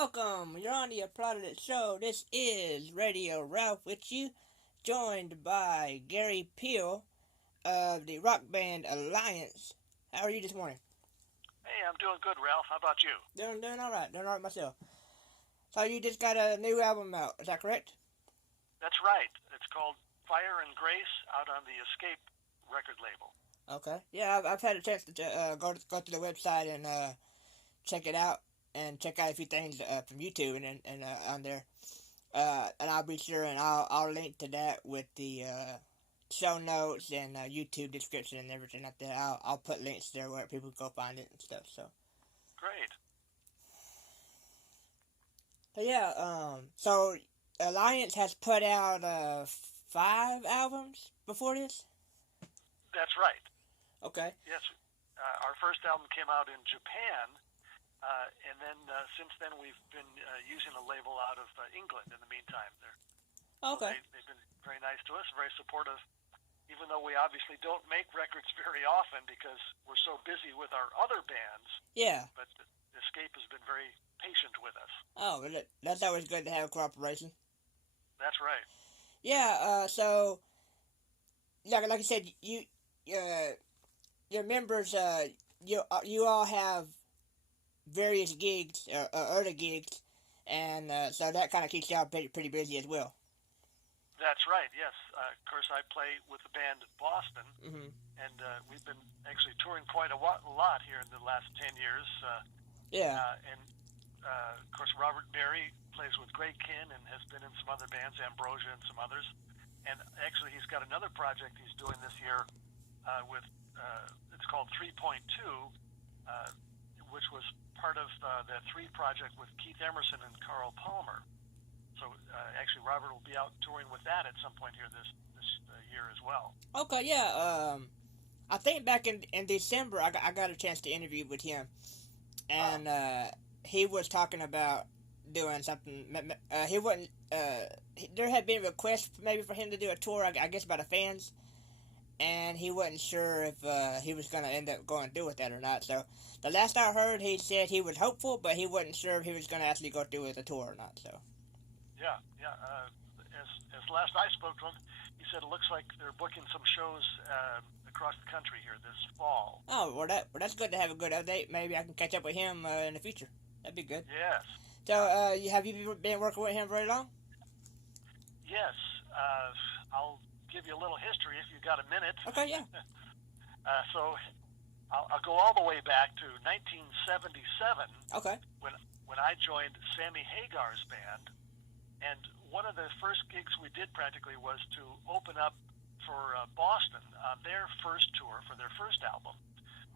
Welcome, you're on the Applauded Show. This is Radio Ralph with you, joined by Gary Pihl of the rock band Alliance. How are you this morning? Hey, I'm doing good, Ralph. How about you? Doing all right myself. So you just got a new album out, is that correct? That's right. It's called Fire and Grace out on the Escape record label. Okay. Yeah, I've had a chance to go to the website and check it out and check out a few things from YouTube and on there. And I'll be sure and I'll link to that with the show notes and YouTube description and everything like that. I'll put links there where people can go find it and stuff. So Great. but yeah, so Alliance has put out 5 albums before this. That's right. Okay. Yes. Our first album came out in Japan, and then since then we've been using a label out of England in the meantime. Okay. They've been very nice to us, very supportive, even though we obviously don't make records very often because we're so busy with our other bands. Yeah. But Escape has been very patient with us. Oh, that's always good to have cooperation. That's right. Yeah. So, like I said, your members, you all have various gigs, other gigs, and so that kind of keeps y'all pretty busy as well. That's right, yes. Of course, I play with the band Boston, and we've been actually touring quite a lot here in the last 10 years. Of course, Robert Berry plays with Greg Kinn and has been in some other bands, Ambrosia and some others. And actually, he's got another project he's doing this year with, it's called 3.2, which was part of the 3 project with Keith Emerson and Carl Palmer. So actually, Robert will be out touring with that at some point here this year as well. Okay, yeah. I think back in December, I got a chance to interview with him, and he was talking about doing something. He wasn't. There had been requests maybe for him to do a tour, I guess, by the fans, and he wasn't sure if he was going to end up going through with that or not. So the last I heard, he said he was hopeful, but he wasn't sure if he was going to actually go through with the tour or not. So. Yeah. As last I spoke to him, he said it looks like they're booking some shows across the country here this fall. Oh, well, that's good to have a good update. Maybe I can catch up with him in the future. That'd be good. Yes. So, have you been working with him very long? Yes. I'll give you a little history if you've got a minute. Okay, yeah. So I'll go all the way back to 1977. Okay. When I joined Sammy Hagar's band, and one of the first gigs we did practically was to open up for Boston on their first tour for their first album.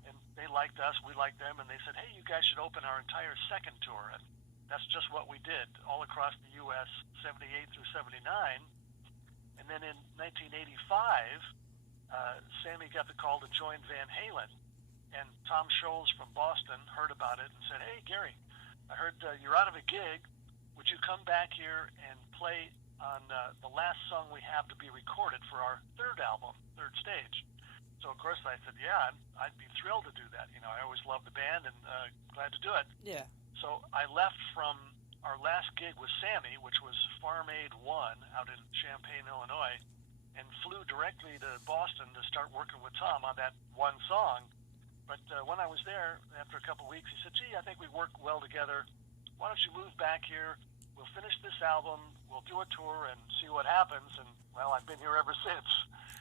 And they liked us, we liked them, and they said, hey, you guys should open our entire second tour. And that's just what we did all across the U.S., 78 through 79. And then in 1985, Sammy got the call to join Van Halen. And Tom Scholz from Boston heard about it and said, hey, Gary, I heard you're out of a gig. Would you come back here and play on the last song we have to be recorded for our third album, Third Stage? So, of course, I said, yeah, I'd be thrilled to do that. You know, I always loved the band and glad to do it. Yeah. So I left from our last gig with Sammy, which was Farm Aid 1 out in Champaign, Illinois, and flew directly to Boston to start working with Tom on that one song. But when I was there, after a couple of weeks, he said, gee, I think we work well together. Why don't you move back here? We'll finish this album, we'll do a tour, and see what happens. And, well, I've been here ever since.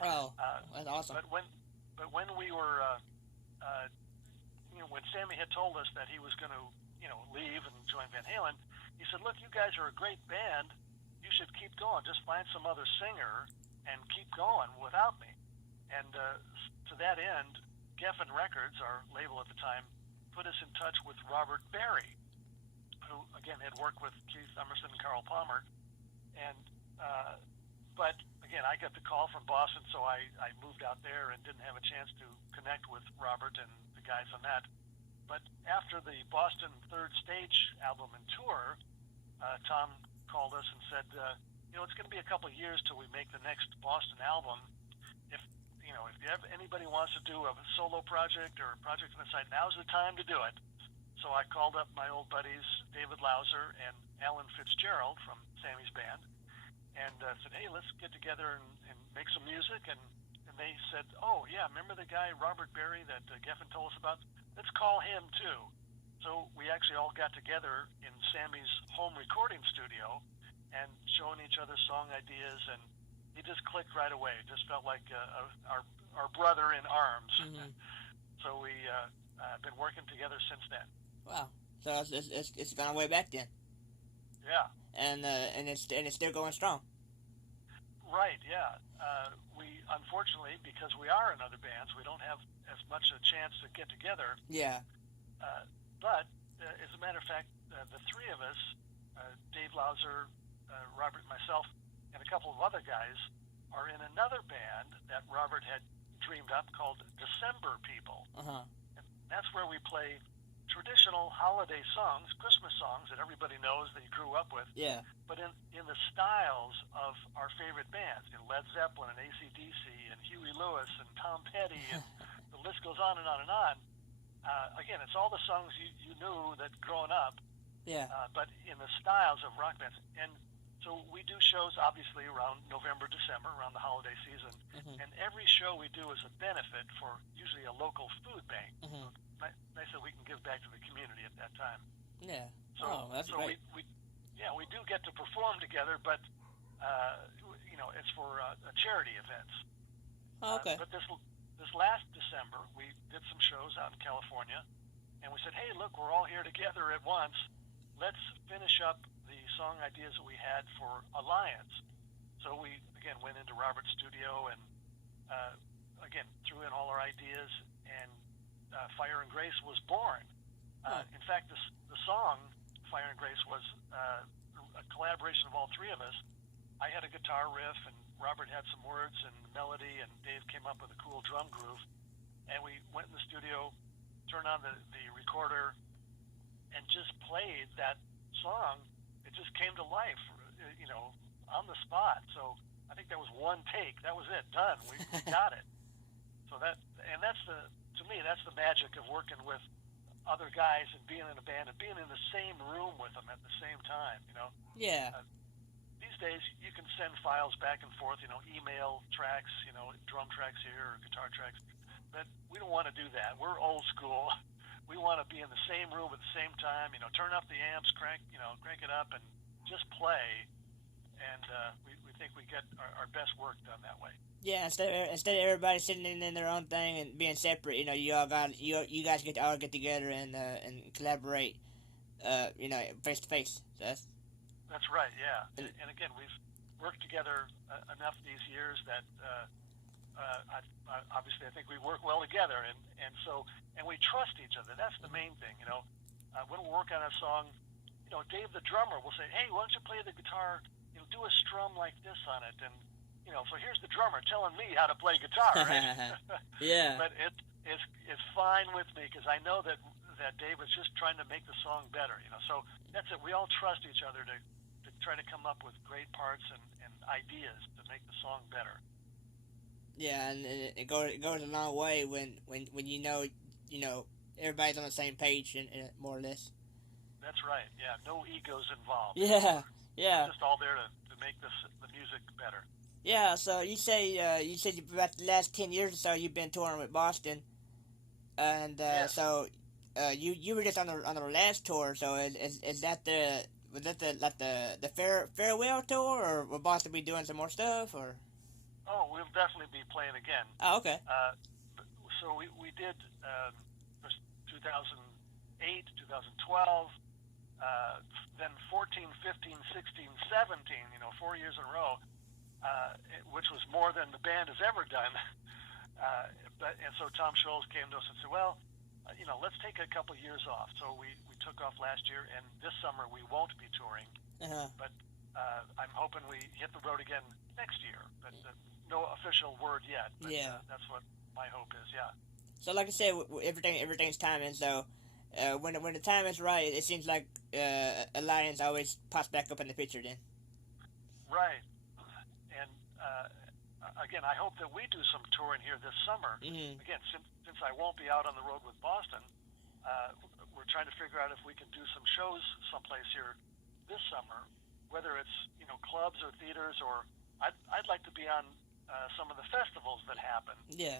Oh, that's awesome. But when we were, when Sammy had told us that he was going to, leave and join Van Halen, he said, look, you guys are a great band. You should keep going. Just find some other singer and keep going without me. And to that end, Geffen Records, our label at the time, put us in touch with Robert Berry, who, again, had worked with Keith Emerson and Carl Palmer. And, but, again, I got the call from Boston, so I moved out there and didn't have a chance to connect with Robert and the guys on that. But after the Boston Third Stage album and tour, Tom called us and said, it's going to be a couple of years till we make the next Boston album. If anybody wants to do a solo project or a project on the side, now's the time to do it. So I called up my old buddies David Lauser and Alan Fitzgerald from Sammy's band, and said, "Hey, let's get together and make some music." And they said, "Oh yeah, remember the guy Robert Berry that Geffen told us about? Let's call him too." So we actually all got together in Sammy's home recording studio and showing each other song ideas, and he just clicked right away. It just felt like our brother in arms. Mm-hmm. So we been working together since then. Wow. So it's gone way back then. Yeah. And it's still going strong. Right. Yeah. We unfortunately, because we are in other bands, we don't have as much a chance to get together. Yeah. But as a matter of fact, the three of us, Dave Lauser, Robert, myself, and a couple of other guys, are in another band that Robert had dreamed up called December People. Uh-huh. And that's where we play traditional holiday songs, Christmas songs that everybody knows that you grew up with. Yeah. But in the styles of our favorite bands, Led Zeppelin and AC/DC and Huey Lewis and Tom Petty, and the list goes on and on and on. Again, it's all the songs you knew that growing up. Yeah. But in the styles of rock bands. And so we do shows, obviously, around November, December, around the holiday season. Mm-hmm. And every show we do is a benefit for usually a local food bank. Mm-hmm. Nice that we can give back to the community at that time. Yeah. So, that's great. We do get to perform together, but it's for charity events. Oh, okay. But this last December, we did some shows out in California, and we said, "Hey, look, we're all here together at once. Let's finish up the song ideas that we had for Alliance." So we again went into Robert's studio and again threw in all our ideas, and Fire and Grace was born. In fact, the song Fire and Grace was a collaboration of all three of us. I had a guitar riff, and Robert had some words and melody, and Dave came up with a cool drum groove. And we went in the studio, turned on the recorder, and just played that song. It just came to life, on the spot. So I think that was one take. That was it. Done. We got it. So that's to me, that's the magic of working with other guys and being in a band and being in the same room with them at the same time, Yeah. These days, you can send files back and forth, email tracks, drum tracks here or guitar tracks. But we don't want to do that. We're old school. We want to be in the same room at the same time, turn up the amps, crank it up, and just play. And we think we get our best work done that way. Yeah, instead of everybody sitting in their own thing and being separate, you guys get to all get together and collaborate, face to face. So that's right. Yeah, and again, we've worked together enough these years that obviously I think we work well together, and we trust each other. That's the main thing. When we work on a song, Dave the drummer will say, "Hey, why don't you play the guitar? Do a strum like this on it," and so here's the drummer telling me how to play guitar, right? Yeah. But it's fine with me because I know that Dave is just trying to make the song better, So that's it. We all trust each other to try to come up with great parts and ideas to make the song better. Yeah, and it goes a long way when everybody's on the same page and more or less. That's right. Yeah, no egos involved. Yeah. Just all there to make the music better. Yeah, so you say about the last 10 years or so you've been touring with Boston, and yes. So you were just on the last tour. So is that the farewell tour, or will Boston be doing some more stuff, or? Oh, we'll definitely be playing again. Oh, okay. So we did 2008, 2012. Then 14, 15, 16, 17, 4 years in a row, which was more than the band has ever done. And so Tom Scholz came to us and said, well, let's take a couple years off. So we took off last year, and this summer we won't be touring. Uh-huh. But I'm hoping we hit the road again next year. But no official word yet. But, yeah. That's what my hope is, yeah. So like I said, everything's timing, so when the time is right, it seems like Alliance always pops back up in the picture then. Right. And again, I hope that we do some touring here this summer. Mm-hmm. Again, since I won't be out on the road with Boston, we're trying trying to figure out if we can do some shows someplace here this summer, whether it's clubs or theaters, or I'd like to be on some of the festivals that happen. Yeah.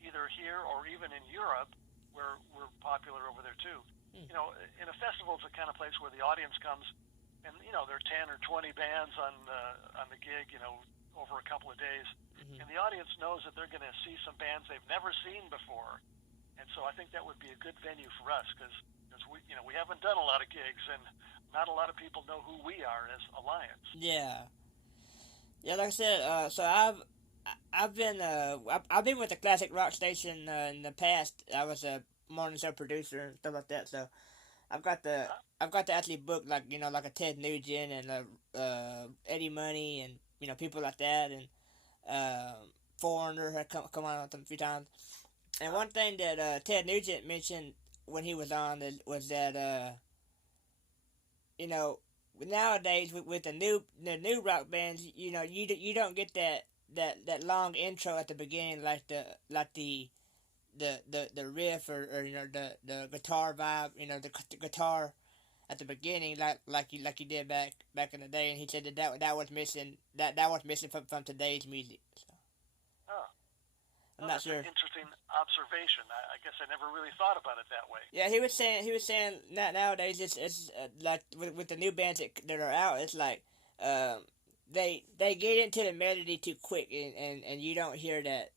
Either here or even in Europe, where we're popular over there too. In a festival, it's the kind of place where the audience comes, and there are 10 or 20 bands on the gig, over a couple of days, and the audience knows that they're going to see some bands they've never seen before, and so I think that would be a good venue for us because we haven't done a lot of gigs, and not a lot of people know who we are as Alliance. Yeah. Yeah, like I said, so I've been with the classic rock station in the past. I was a morning show producer and stuff like that. So I've got to actually book like a Ted Nugent and Eddie Money and people like that, and Foreigner had come on with them a few times. And one thing that Ted Nugent mentioned when he was on was that nowadays with the new rock bands, you don't get that long intro at the beginning like the riff or the guitar vibe, the guitar at the beginning like you did back in the day. And he said that was missing from today's music. So. I'm not that's sure. An interesting observation. I guess I never really thought about it that way. Yeah, he was saying nowadays it's like with the new bands that are out, it's like they get into the melody too quick, and you don't hear that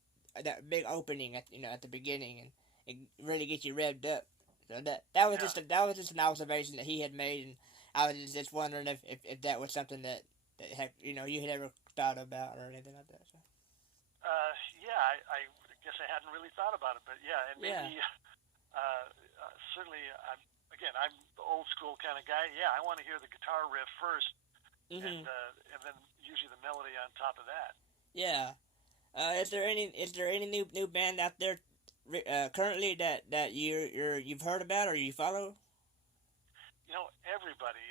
big opening at the beginning, and it really gets you revved up. So that was just an observation that he had made, and I was just wondering if that was something that you had ever thought about or anything like that. So. I guess I hadn't really thought about it, but and maybe certainly I'm the old school kind of guy. Yeah, I want to hear the guitar riff first, and then usually the melody on top of that. Yeah. Is there any new band out there currently that you've heard about or you follow? Everybody.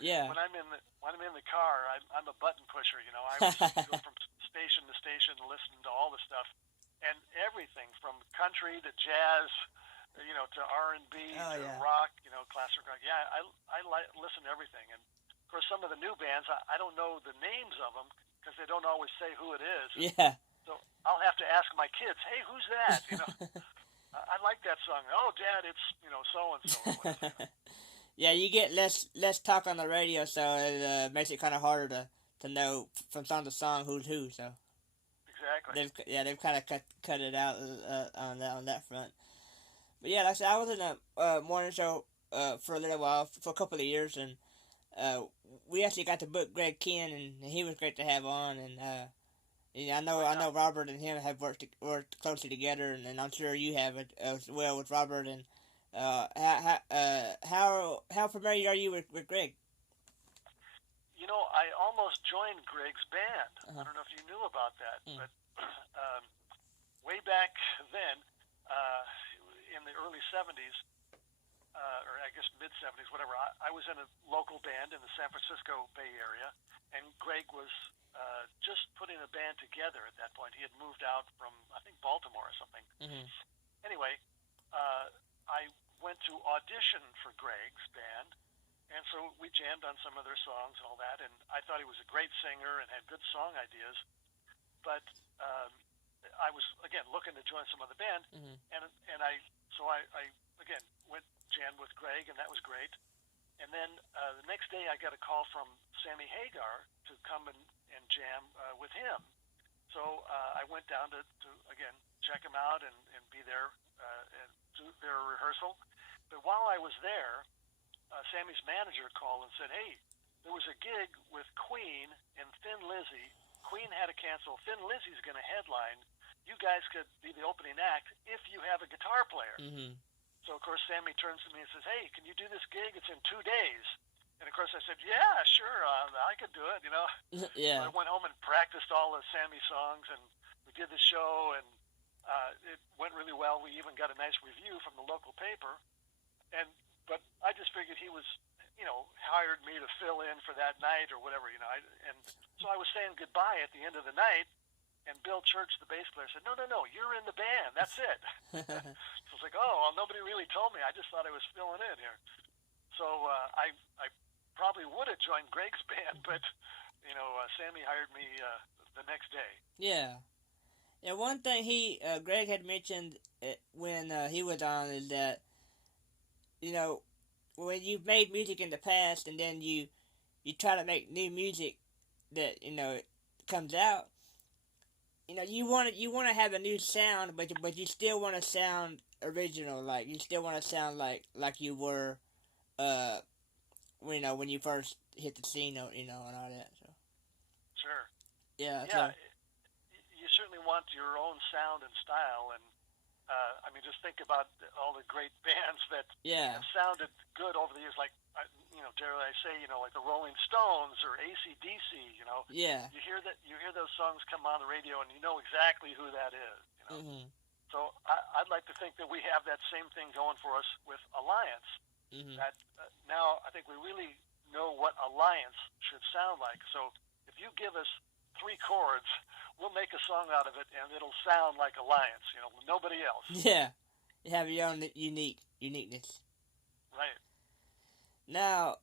Yeah. When I'm in the car, I'm a button pusher. I was go from station to station, listening to all the stuff, and everything from country to jazz, to R&B to rock, classic rock. Yeah, I listen to everything, and of course some of the new bands I don't know the names of them because they don't always say who it is. Yeah. So I'll have to ask my kids, hey, who's that? I like that song. Oh, Dad, it's so and so. Yeah, you get less talk on the radio, so it makes it kind of harder to know from song to song who's who. So exactly. They've kind of cut it out on that front. But yeah, like I said, I was in a morning show for a little while, for a couple of years, and we actually got to book Greg Kihn, and he was great to have on. And I know Robert and him have worked closely together, and I'm sure you have as well with Robert. And how familiar are you with Greg? I almost joined Greg's band. I don't know if you knew about that, but way back then, in the early 70s, or I guess mid-70s, whatever, I was in a local band in the San Francisco Bay Area, and Greg was just putting a band together at that point. He had moved out from, I think, Baltimore or something. Anyway, I went to audition for Greg's band, and so we jammed on some of their songs and all that, and I thought he was a great singer and had good song ideas, but I was, again, looking to join some other band, and I again, went jammed with Greg, and that was great. And then the next day I got a call from Sammy Hagar to come and jam with him. So I went down to again, check him out and be there and do their rehearsal. But while I was there, Sammy's manager called and said, hey, there was a gig with Queen and Thin Lizzy. Queen had to cancel. Thin Lizzy's going to headline. You guys could be the opening act if you have a guitar player. So, of course, Sammy turns to me and says, hey, can you do this gig? It's in 2 days. And, of course, I said, yeah, sure, I could do it, Yeah. So I went home and practiced all the Sammy songs, and we did the show, and it went really well. We even got a nice review from the local paper. But I just figured he was, hired me to fill in for that night or whatever, and so I was saying goodbye at the end of the night, and Bill Church, the bass player, said, no, you're in the band. That's it. So It's like, oh, well, nobody really told me. I just thought I was filling in here. So I probably would have joined Greg's band, but Sammy hired me the next day. Yeah. And one thing Greg had mentioned when he was on is that, you know, when you've made music in the past and then you try to make new music that, comes out, you want to have a new sound, but you still want to sound original. Like, you still want to sound like you were, uh, when you first hit the scene, and all that. So. Sure. Yeah. Yeah. You certainly want your own sound and style, and just think about all the great bands that have sounded good over the years, like dare I say, like the Rolling Stones or AC/DC. Yeah. You hear those songs come on the radio, and you know exactly who that is. Mm-hmm. So I'd like to think that we have that same thing going for us with Alliance. Mm-hmm. That now I think we really know what Alliance should sound like. So if you give us 3 chords, we'll make a song out of it, and it'll sound like Alliance. Nobody else. Yeah, you have your own uniqueness. Right. Now,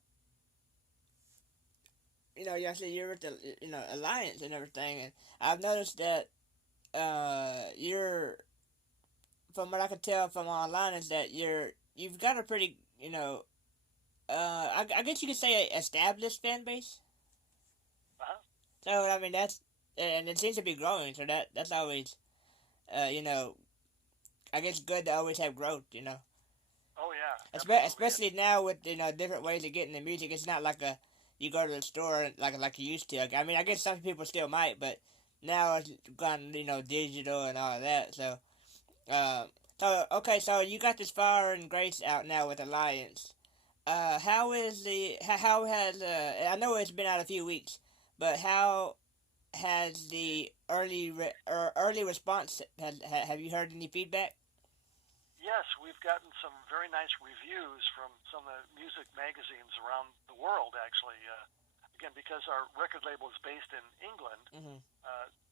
you said you're with the Alliance and everything, and I've noticed that you're, from what I can tell from online, is that you've got a pretty I guess you could say a established fan base. Uh-huh. So I mean that's, and it seems to be growing. So that's always I guess good to always have growth. Oh yeah. Especially now with different ways of getting the music. It's not like you go to the store like you used to. I mean, I guess some people still might, but now it's gone digital and all of that. So so you got this Fire and Grace out now with Alliance. How has I know it's been out a few weeks, but how has the early response? Have you heard any feedback? Yes, we've gotten some very nice reviews from some of the music magazines around the world, actually. Again, because our record label is based in England, mm-hmm.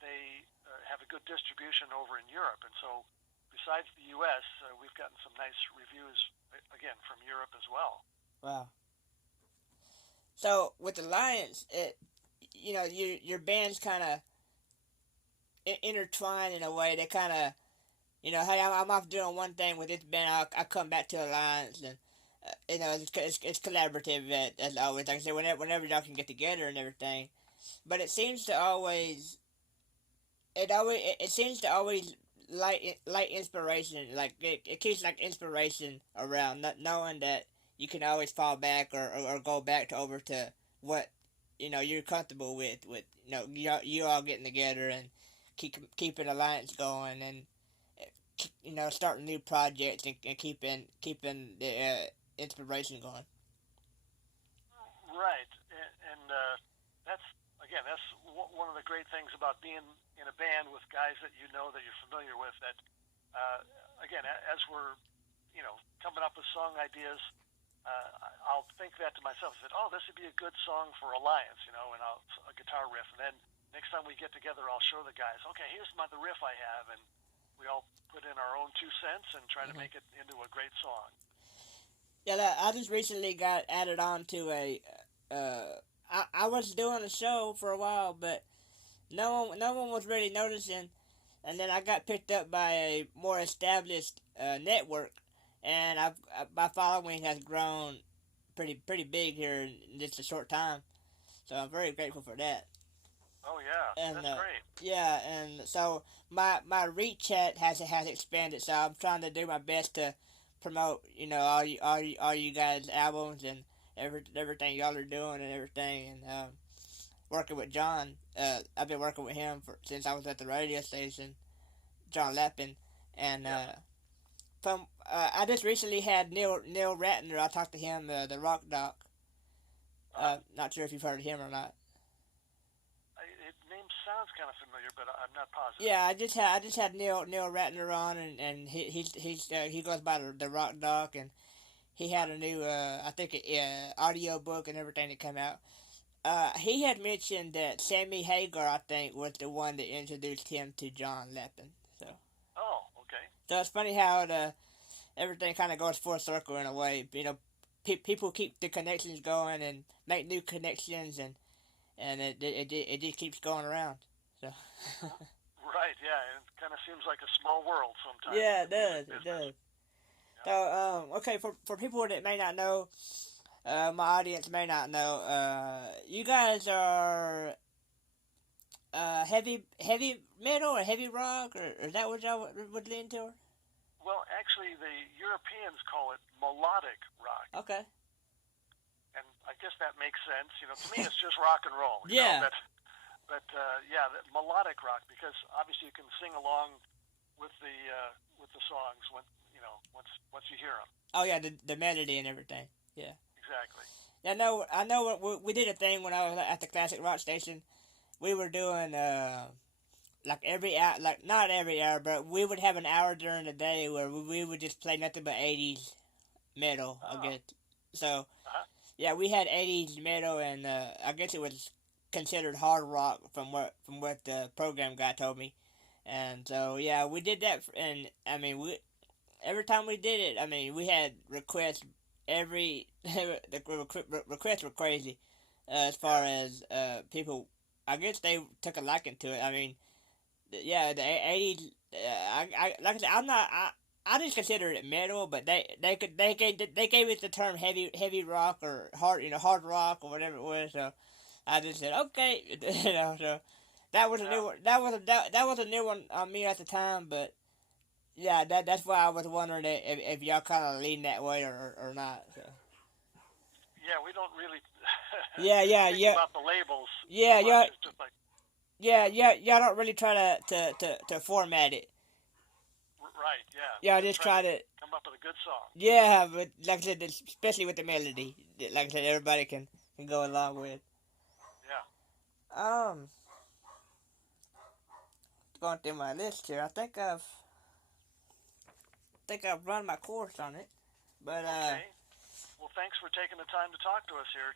They have a good distribution over in Europe. And so besides the U.S., we've gotten some nice reviews, again, from Europe as well. Wow. So with Alliance, your bands kind of intertwine in a way. They kind of, hey, I'm off doing one thing with this band. I come back to Alliance, and it's collaborative as always. Like I said, whenever y'all can get together and everything, but it seems to always light inspiration. Like it keeps like inspiration around, not knowing that you can always fall back or go back over to what you're comfortable with you all getting together and keeping Alliance going, and starting new projects and keeping the inspiration going. Right, and that's one of the great things about being in a band with guys that that you're familiar with. That again, as we're coming up with song ideas, I'll think that to myself. I said, oh, this would be a good song for Alliance, and a guitar riff, and then next time we get together, I'll show the guys, okay, here's the riff I have, and we all put in our own 2 cents and try to make it into a great song. Yeah, I just recently got added on to I was doing a show for a while, but no one was really noticing, and then I got picked up by a more established network, and my following has grown pretty big here in just a short time, so I'm very grateful for that. Oh yeah, and, that's great. Yeah, and so my reach has expanded. So I'm trying to do my best to promote, all you guys' albums and everything y'all are doing and everything. And working with John, I've been working with him since I was at the radio station, John Lappin, and I just recently had Neil Ratner. I talked to him, the rock doc. Not sure if you've heard of him or not. Name sounds kind of familiar, but I'm not positive. Yeah, I just had Neil Ratner on, and he goes by the Rock Doc, and he had a new I think audio book and everything that came out. He had mentioned that Sammy Hagar, I think, was the one that introduced him to John Lappin. So. Oh, okay. So it's funny how everything kind of goes full circle in a way. You know, people keep the connections going and make new connections, and it just keeps going around. So. Right. Yeah. It kind of seems like a small world sometimes. Yeah, it does. It does. So, okay, for people that may not know, my audience may not know, you guys are heavy metal or heavy rock, or is that what y'all would lean toward? Well, actually, the Europeans call it melodic rock. Okay. And I guess that makes sense. You know, to me, it's just rock and roll. Yeah. But yeah, the melodic rock, because obviously you can sing along with the songs when once you hear them. Oh yeah, the melody and everything. Yeah. Exactly. I know. We did a thing when I was at the Classic Rock Station. We were doing like every hour, like not every hour, but we would have an hour during the day where we would just play nothing but 80s metal. I guess. So yeah, we had 80s metal, and I guess it was considered hard rock from what the program guy told me. And so yeah, we did that, and I mean every time we did it, I mean we had requests the requests were crazy as far as people. I guess they took a liking to it. I mean, yeah, the 80s. Like I said, I just consider it metal, but they gave it the term heavy rock or hard rock or whatever it was. So I just said okay, So that was a new one. That was a new one on me at the time, but yeah, that's why I was wondering if y'all kind of lean that way or not. So. Yeah, we don't really. Yeah. About the labels. Yeah. It's just like. Yeah. Y'all don't really try to format it. Right. Yeah. Y'all just try to come up with a good song. Yeah, but like I said, especially with the melody, like I said, everybody can go along with. Yeah. Going through my list here, I think I've run my course on it, but Okay. Well, thanks for taking the time to talk to us here.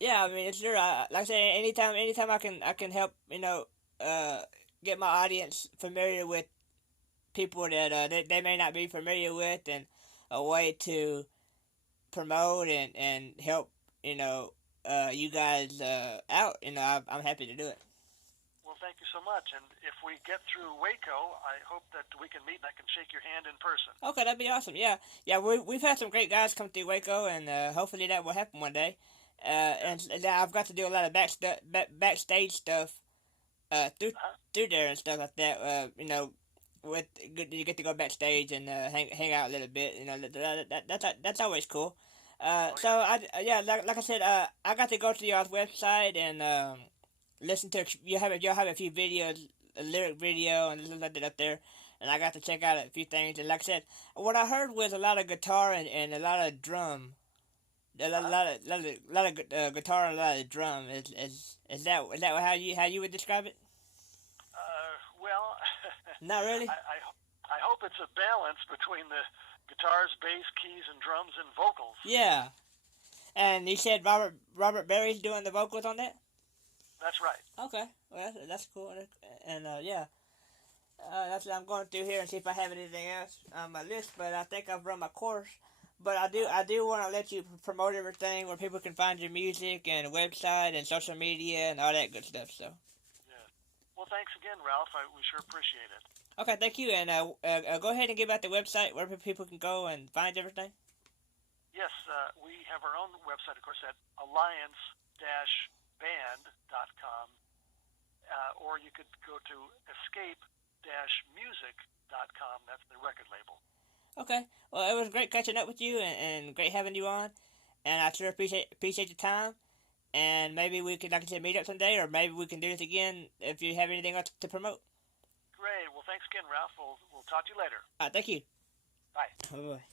Yeah, I mean, it's sure. Like I said, anytime I can help, get my audience familiar with people that they may not be familiar with, and a way to promote and help, you guys out. I'm happy to do it. Well, thank you so much. And if we get through Waco, I hope that we can meet and I can shake your hand in person. Okay, that'd be awesome. Yeah. We've had some great guys come through Waco, and hopefully that will happen one day. And I've got to do a lot of backstage stuff through there and stuff like that. You get to go backstage and hang out a little bit. That's always cool. So like I said, I got to go to y'all's website and listen to you'll have a few videos, a lyric video and stuff like that up there, and I got to check out a few things. And like I said, what I heard was a lot of guitar and a lot of drum. A lot of guitar and a lot of drum. Is that how you would describe it? Well, not really. I hope it's a balance between the guitars, bass, keys, and drums and vocals. Yeah, and you said Robert Berry's doing the vocals on that. That's right. Okay, well that's cool, and that's what I'm going through here and see if I have anything else on my list. But I think I've run my course. But I do want to let you promote everything where people can find your music and website and social media and all that good stuff. So. Yeah. Well, thanks again, Ralph. We sure appreciate it. Okay, thank you, and go ahead and give out the website where people can go and find everything. Yes, we have our own website, of course, at alliance-band.com, or you could go to escape-music.com. That's the record label. Okay, well, it was great catching up with you and great having you on, and I sure appreciate your time, and maybe we could, like I said, meet up someday, or maybe we can do this again if you have anything else to promote. Great. Well, thanks again, Ralph. We'll talk to you later. Thank you. Bye. Bye-bye.